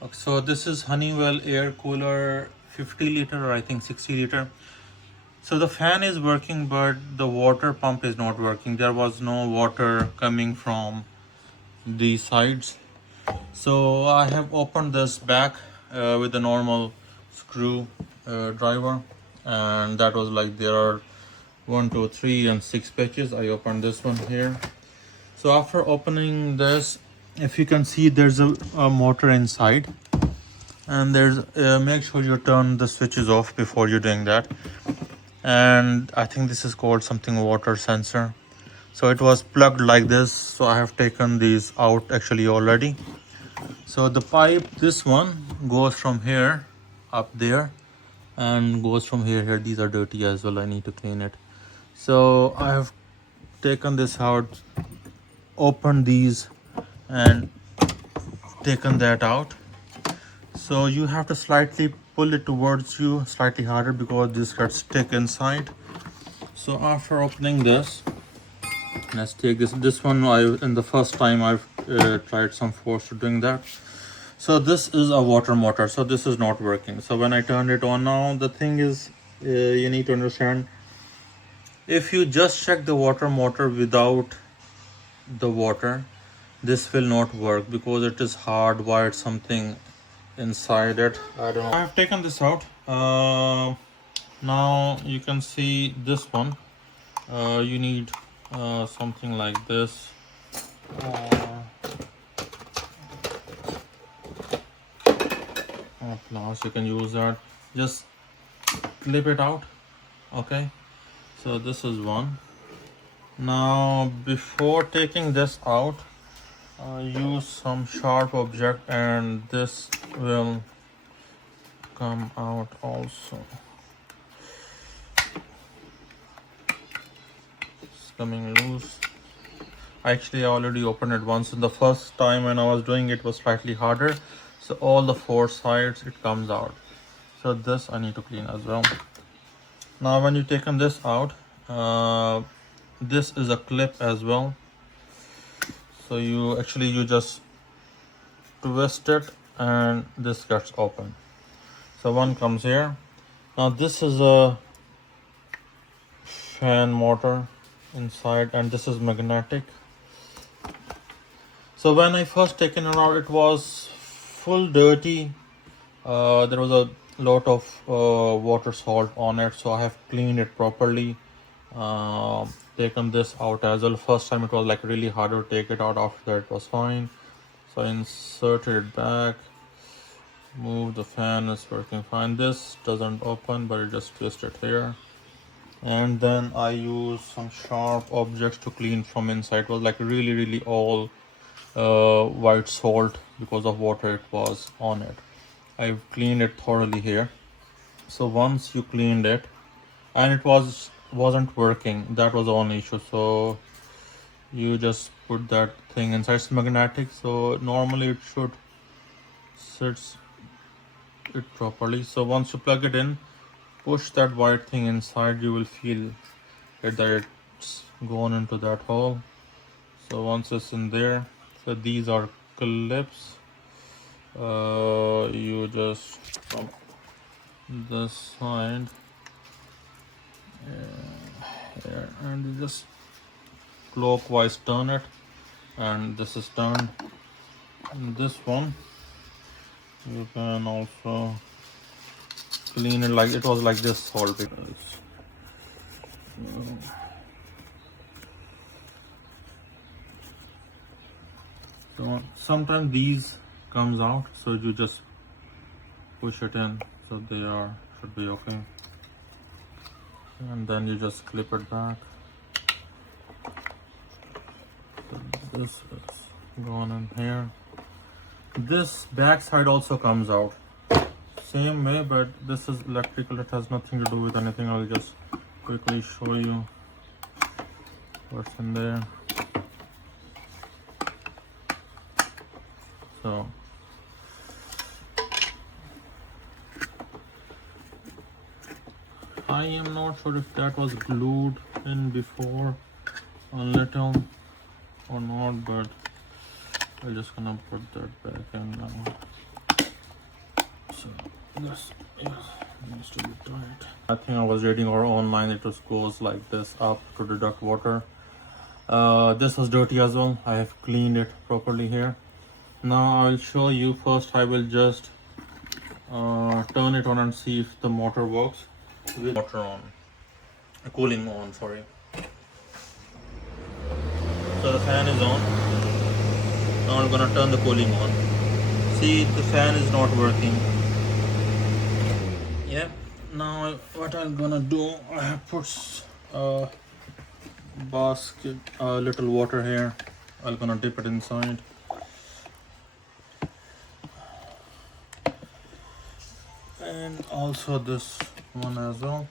Okay, so this is Honeywell air cooler 50 liter or I think 60 liter. So the fan is working, but the water pump is not working. There was no water coming from the sides. So I have opened this back with the normal screw driver, and that was like there are 1, 2, 3 and 6 patches. I opened this one here. So after opening this, if you can see, there's a motor inside, and there's make sure you turn the switches off before you're doing that. And I think this is called something water sensor. So it was plugged like this, so I have taken these out actually already. So the pipe, this one goes from here up there and goes from here. These are dirty as well, I need to clean it. So I have taken this out, opened these and taken that out. So you have to slightly pull it towards you, slightly harder, because this gets stuck inside. So after opening this, let's take this one. In the first time I've tried some force to doing that. So this is a water motor, so this is not working. So when I turn it on now, the thing is, you need to understand, if you just check the water motor without the water, this will not work because it is hardwired something inside it. I don't know. I have taken this out. Now you can see this one. You need something like this. Plus you can use that. Just clip it out. Okay. So this is one. Now before taking this out, use some sharp object, and this will come out also. It's coming loose. Actually, I already opened it once, and the first time when I was doing it was slightly harder. So all the 4 sides it comes out. So this I need to clean as well. Now when you taken this out, this is a clip as well. So you just twist it and this gets open. So one comes here. Now this is a fan motor inside, and this is magnetic. So when I first taken it out, it was full dirty. There was a lot of water salt on it, so I have cleaned it properly. Taken this out as well. First time it was like really hard to take it out. After that it was fine. So I inserted it back, move the fan, is working fine. This doesn't open, but it just twist it here. And then I use some sharp objects to clean from inside. It was like really all white salt because of water it was on it. I've cleaned it thoroughly here. So once you cleaned it, and it wasn't working, that was the only issue. So you just put that thing inside. It's magnetic, so normally it should sits it properly. So once you plug it in, push that white thing inside, you will feel it, that it's gone into that hole. So once it's in there, so these are clips. You just from this side here, and you just clockwise turn it, and this is turned. And this one you can also clean it like it was like this whole because so sometimes these comes out, so you just push it in, so they should be okay, and then you just clip it back. So this is going in here. This back side also comes out same way, but this is electrical, it has nothing to do with anything. I'll just quickly show you what's in there. So I am not sure if that was glued in before a little or not, but I'm just gonna put that back in now. This needs to be tight. I think I was reading or online it just goes like this up to deduct water. This was dirty as well. I have cleaned it properly here. Now I'll show you. First I will just turn it on and see if the motor works with water on, cooling on, sorry. So the fan is on. Now I'm gonna turn the cooling on. See, the fan is not working. Yeah. Now what I'm gonna do, I have put a basket, a little water here. I'm gonna dip it inside. And also this one as well.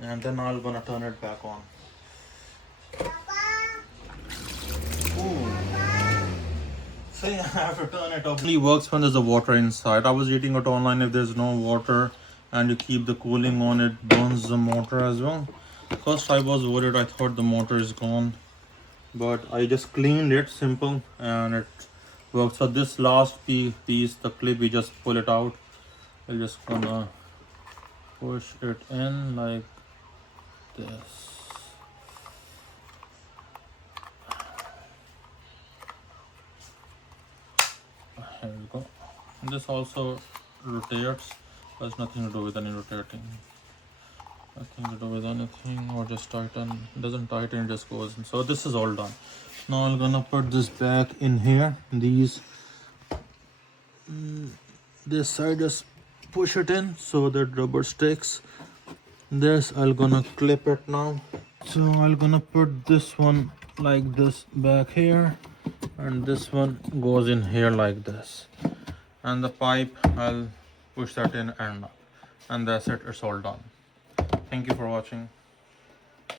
And then I'm gonna turn it back on. Ooh. See, I have to turn it off. It only works when there's a water inside. I was reading it online, if there's no water and you keep the cooling on, it burns the motor as well. First I was worried, I thought the motor is gone, but I just cleaned it, simple, and it works. So this last piece, the clip, we just pull it out. I'm just gonna push it in like this. Here we go. And this also rotates. Has nothing to do with any rotating. Nothing to do with anything, or just tighten. It doesn't tighten, it just goes in. So this is all done. Now I'm gonna put this back in here. These this side, just push it in so that rubber sticks. This I'm gonna clip it now. So I'm gonna put this one like this back here, and this one goes in here like this, and the pipe I'll push that in and up, and that's it, it's all done. Thank you for watching.